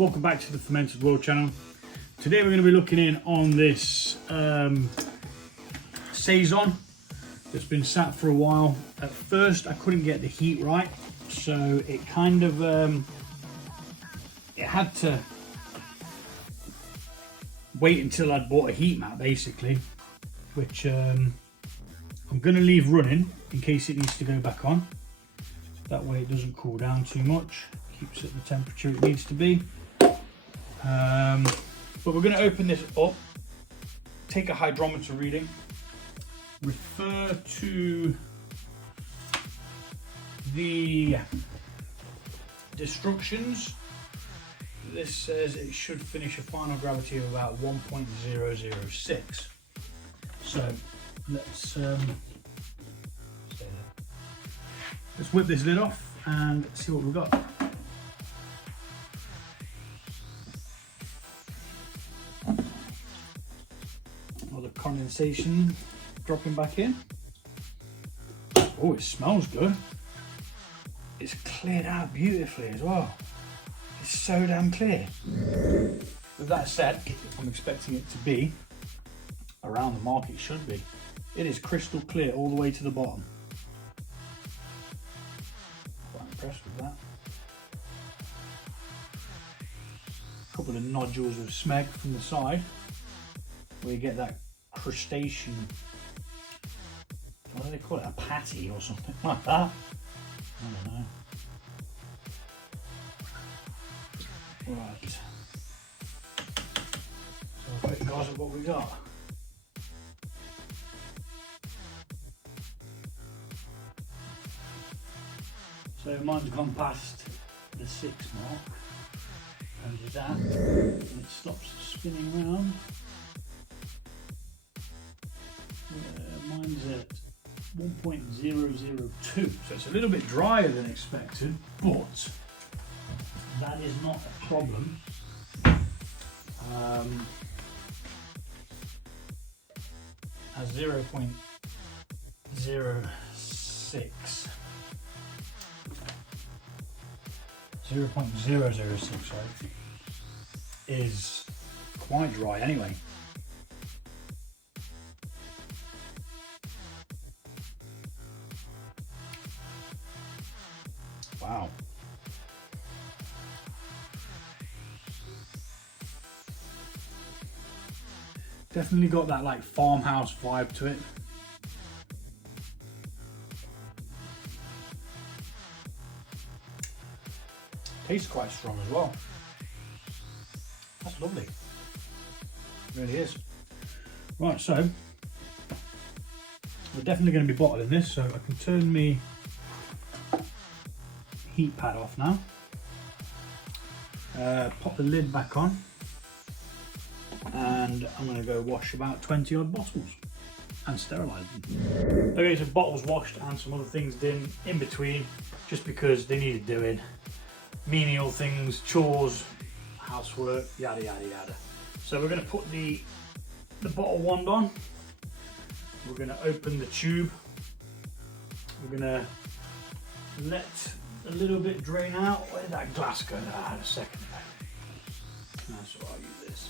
welcome back to the Fermented World channel. Today we're going to be looking in on this Saison that's been sat for a while. At first I couldn't get the heat right, so it kind of it had to wait until I'd bought a heat mat basically, which I'm going to leave running in case it needs to go back on. That way it doesn't cool down too much, keeps it the temperature it needs to be. But we're going to open this up, take a hydrometer reading, refer to the instructions. This says it should finish a final gravity of about 1.006. So let's whip this lid off and see what we've got. All the condensation dropping back in. Oh, it smells good. It's cleared out beautifully as well. It's so damn clear. With that said, I'm expecting it to be around the mark it should be. It is crystal clear all the way to the bottom. Quite impressed with that. A couple of nodules of smeg from the side, where you get that crustacean, what do they call it, a patty or something like that? I don't know. Right, so a quick glance at what we got. So mine's gone past the 6 mark, and that, and it stops spinning around. Mine's at 1.002, so it's a little bit drier than expected, but that is not a problem. At 0.06, 0.006, right, is quite dry anyway. Wow. Definitely got that like farmhouse vibe to it. Tastes quite strong as well. That's lovely. It really is. Right, so we're definitely going to be bottling this, so I can turn my heat pad off now. Pop the lid back on, and I'm going to go wash about 20 odd bottles and sterilise them. Okay, so bottles washed and some other things done in between, just because they needed doing. Menial things, chores, housework, yada yada yada. So we're going to put the bottle wand on. We're going to open the tube. We're going to let a little bit drain out. Where did that glass go? I had a second ago. That's what I'll use this.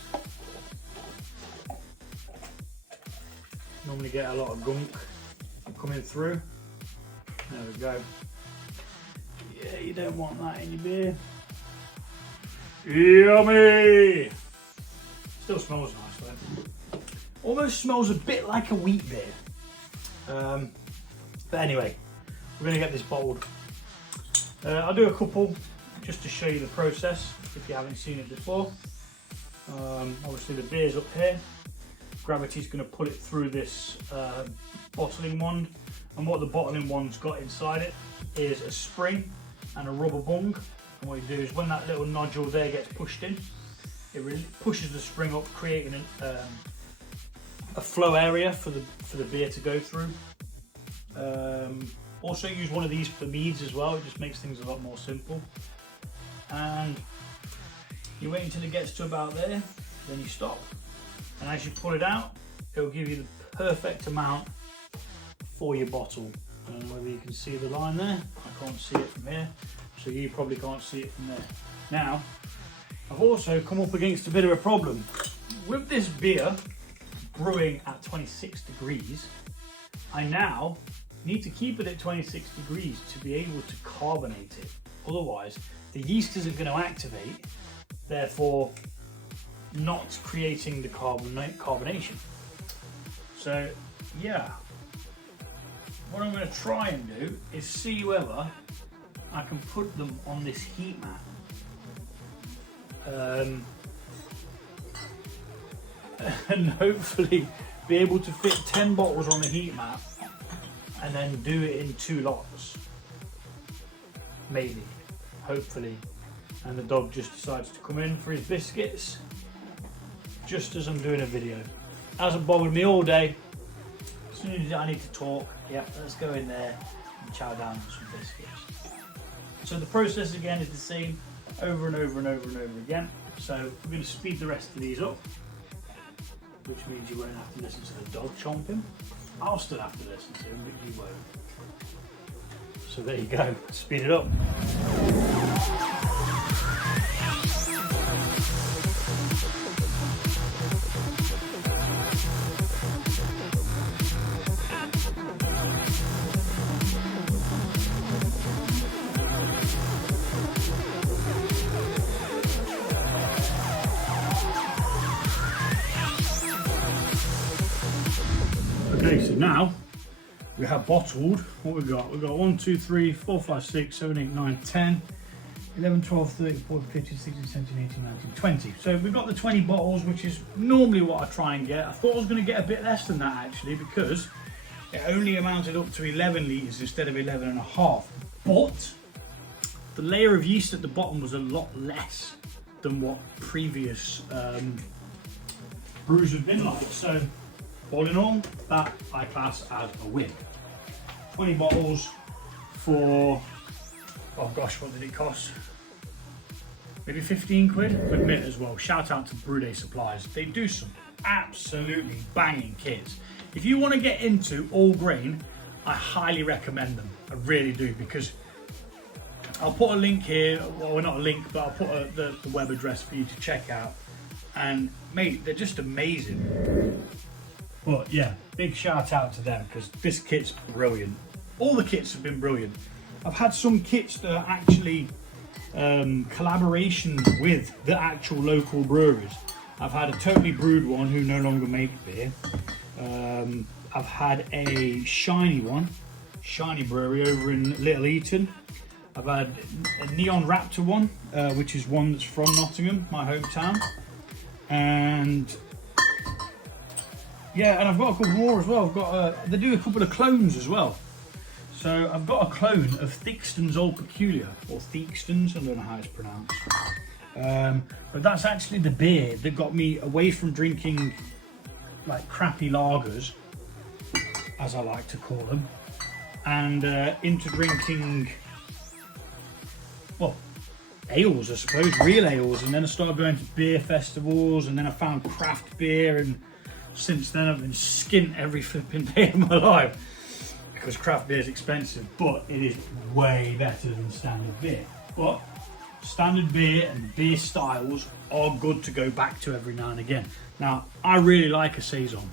Normally get a lot of gunk coming through. There we go. Yeah, you don't want that in your beer. Yummy! Still smells nice though. Almost smells a bit like a wheat beer. But anyway, we're going to get this bottled. I'll do a couple just to show you the process if you haven't seen it before. Obviously the beer's up here. Gravity's going to pull it through this bottling wand, and what the bottling wand's got inside it is a spring and a rubber bung. And what you do is when that little nodule there gets pushed in, it really pushes the spring up, creating a flow area for the beer to go through. Also use one of these for meads as well, it just makes things a lot more simple. And you wait until it gets to about there, then you stop. And as you pull it out, it'll give you the perfect amount for your bottle. I don't know whether you can see the line there. I can't see it from here, so you probably can't see it from there. Now, I've also come up against a bit of a problem. With this beer brewing at 26 degrees, I now need to keep it at 26 degrees to be able to carbonate it. Otherwise, the yeast isn't going to activate, therefore not creating the carbonation. So yeah, what I'm going to try and do is see whether I can put them on this heat mat. And hopefully be able to fit 10 bottles on the heat mat and then do it in 2 lots. Maybe, hopefully. And the dog just decides to come in for his biscuits just as I'm doing a video. Hasn't bothered me all day. As soon as I need to talk, yeah, let's go in there and chow down on some biscuits. So the process again is the same over and over and over and over again. So we're going to speed the rest of these up, which means you won't have to listen to the dog chomping. I'll still have to listen to him, but you won't. So there you go, speed it up. Okay, so now we have bottled, what we've got? We've got 1, 2, 3, 4, 5, 6, 7, 8, 9, 10, 11, 12, 13, 14, 15, 16, 17, 18, 19, 20. So we've got the 20 bottles, which is normally what I try and get. I thought I was going to get a bit less than that actually, because it only amounted up to 11 litres instead of 11 and a half. But the layer of yeast at the bottom was a lot less than what previous brews have been like. So all in all, that I class as a win. 20 bottles for, oh gosh, what did it cost? Maybe 15 quid with mint as well. Shout out to Brew Day Supplies. They do some absolutely banging kits. If you want to get into all grain, I highly recommend them. I really do, because I'll put a link here, well not a link, but I'll put the web address for you to check out. And mate, they're just amazing. But yeah, big shout out to them, because this kit's brilliant. All the kits have been brilliant. I've had some kits that are actually collaborations with the actual local breweries. I've had a Totally Brewed one who no longer make beer. I've had a Shiny one, Shiny Brewery over in Little Eaton. I've had a Neon Raptor one, which is one that's from Nottingham, my hometown. And yeah, and I've got a couple more as well. I've got they do a couple of clones as well. So I've got a clone of Theakston's Old Peculiar, or Theakston's, I don't know how it's pronounced. But that's actually the beer that got me away from drinking like crappy lagers, as I like to call them, and into drinking, well, ales, I suppose, real ales. And then I started going to beer festivals, and then I found craft beer, and since then I've been skint every flipping day of my life, because craft beer is expensive, but it is way better than standard beer. But standard beer and beer styles are good to go back to every now and again. Now, I really like a Saison.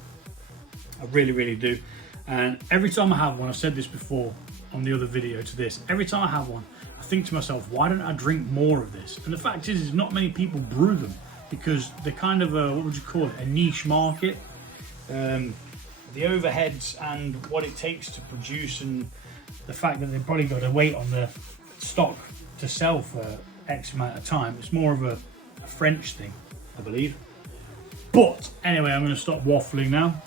I really, really do. And every time I have one, I've said this before on the other video to this, every time I have one, I think to myself, why don't I drink more of this? And the fact is not many people brew them, because they're kind of a, what would you call it, a niche market. The overheads and what it takes to produce, and the fact that they've probably got to wait on the stock to sell for X amount of time. It's more of a French thing, I believe. But anyway, I'm going to stop waffling now.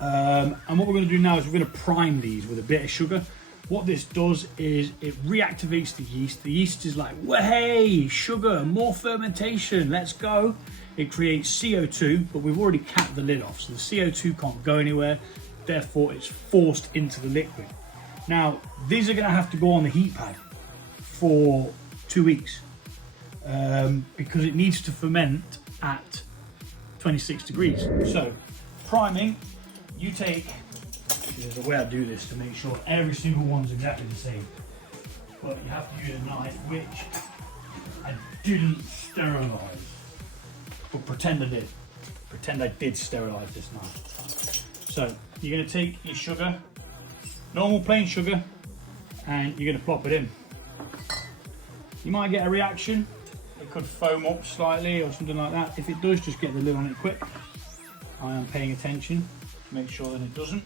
And what we're going to do now is we're going to prime these with a bit of sugar. What this does is it reactivates the yeast. The yeast is like, hey, sugar, more fermentation, let's go. It creates CO2, but we've already capped the lid off, so the CO2 can't go anywhere, therefore it's forced into the liquid. Now, these are going to have to go on the heat pad for 2 weeks, because it needs to ferment at 26 degrees. So, priming, you take, there's a way I do this to make sure every single one's exactly the same, but you have to use a knife, which I didn't sterilise, but pretend I did. Pretend I did sterilise this now. So you're going to take your sugar, normal plain sugar, and you're going to plop it in. You might get a reaction. It could foam up slightly or something like that. If it does, just get the lid on it quick. I am paying attention to make sure that it doesn't.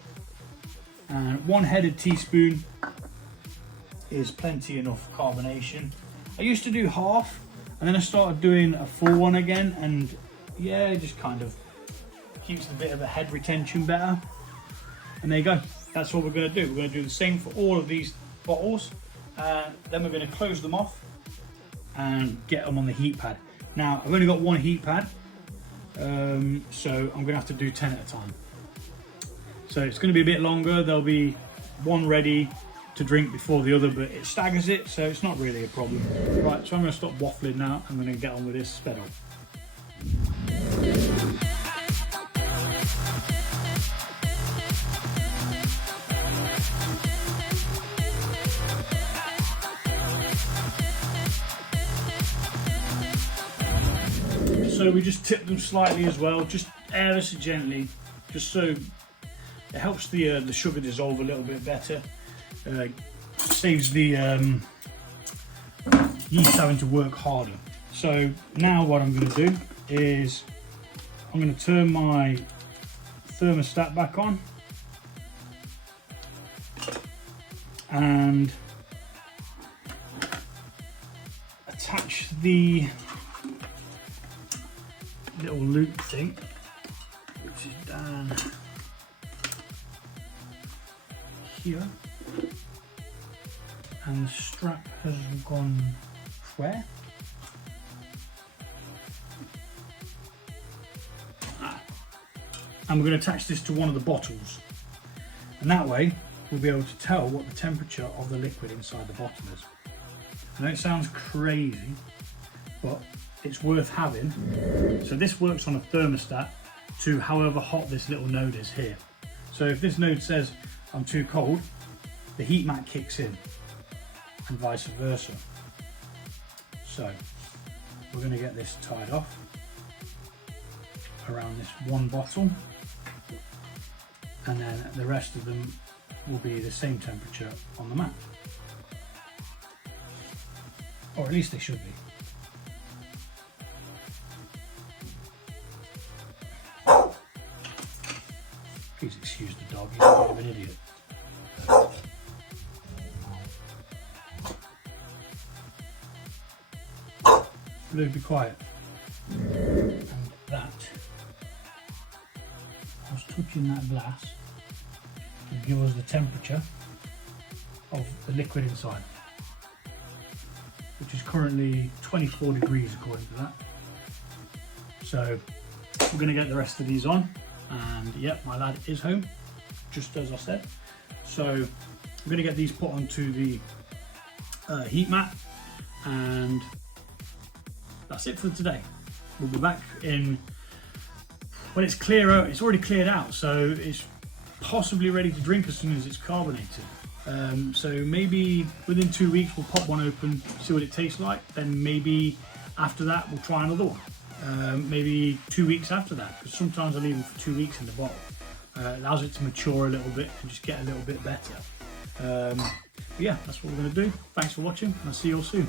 And 1 headed teaspoon is plenty enough carbonation. I used to do half, and then I started doing a full one again, and yeah, it just kind of keeps a bit of a head retention better. And there you go. That's what we're going to do. We're going to do the same for all of these bottles. Then we're going to close them off and get them on the heat pad. Now, I've only got 1 heat pad, so I'm going to have to do 10 at a time. So it's going to be a bit longer. There'll be one ready to drink before the other, but it staggers it, so it's not really a problem. Right, so I'm going to stop waffling now. I'm going to get on with this sped up. So we just tip them slightly as well, just ever so gently, just so it helps the sugar dissolve a little bit better. Saves the yeast having to work harder. So now what I'm going to do is I'm going to turn my thermostat back on and attach the little loop thing, which is down here, and the strap has gone where? And we're going to attach this to one of the bottles, and that way we'll be able to tell what the temperature of the liquid inside the bottle is. I know it sounds crazy, but it's worth having. So this works on a thermostat to however hot this little node is here. So if this node says I'm too cold, the heat mat kicks in, and vice versa. So we're going to get this tied off around this one bottle, and then the rest of them will be the same temperature on the mat, or at least they should be. Please excuse the dog, he's a bit of an idiot. Blue, be quiet. And that, I was touching that glass to give us the temperature of the liquid inside, which is currently 24 degrees according to that. So we're going to get the rest of these on, and yep, my lad is home, just as I said. So I'm going to get these put onto the heat mat, and that's it for today. We'll be back in, when it's clear out. It's already cleared out, so it's possibly ready to drink as soon as it's carbonated. So maybe within 2 weeks we'll pop one open, see what it tastes like. Then maybe after that we'll try another one. Maybe 2 weeks after that, because sometimes I leave them for 2 weeks in the bottle. Allows it to mature a little bit and just get a little bit better. But yeah, that's what we're going to do. Thanks for watching, and I'll see you all soon.